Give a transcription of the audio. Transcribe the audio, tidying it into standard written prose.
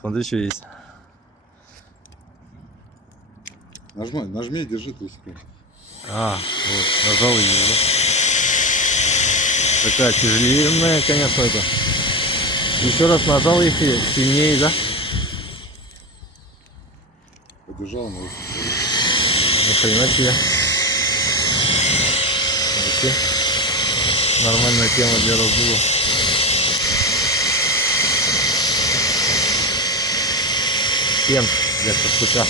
Смотри, что есть. Нажми и держи трусики. Вот, нажал и вижу. Такая тяжеленная, конечно, это. Еще раз нажал их и сильнее, да? Подержал, но... Ни хрена себе. Вообще нормальная тема для раздува. Фен для шашлыка.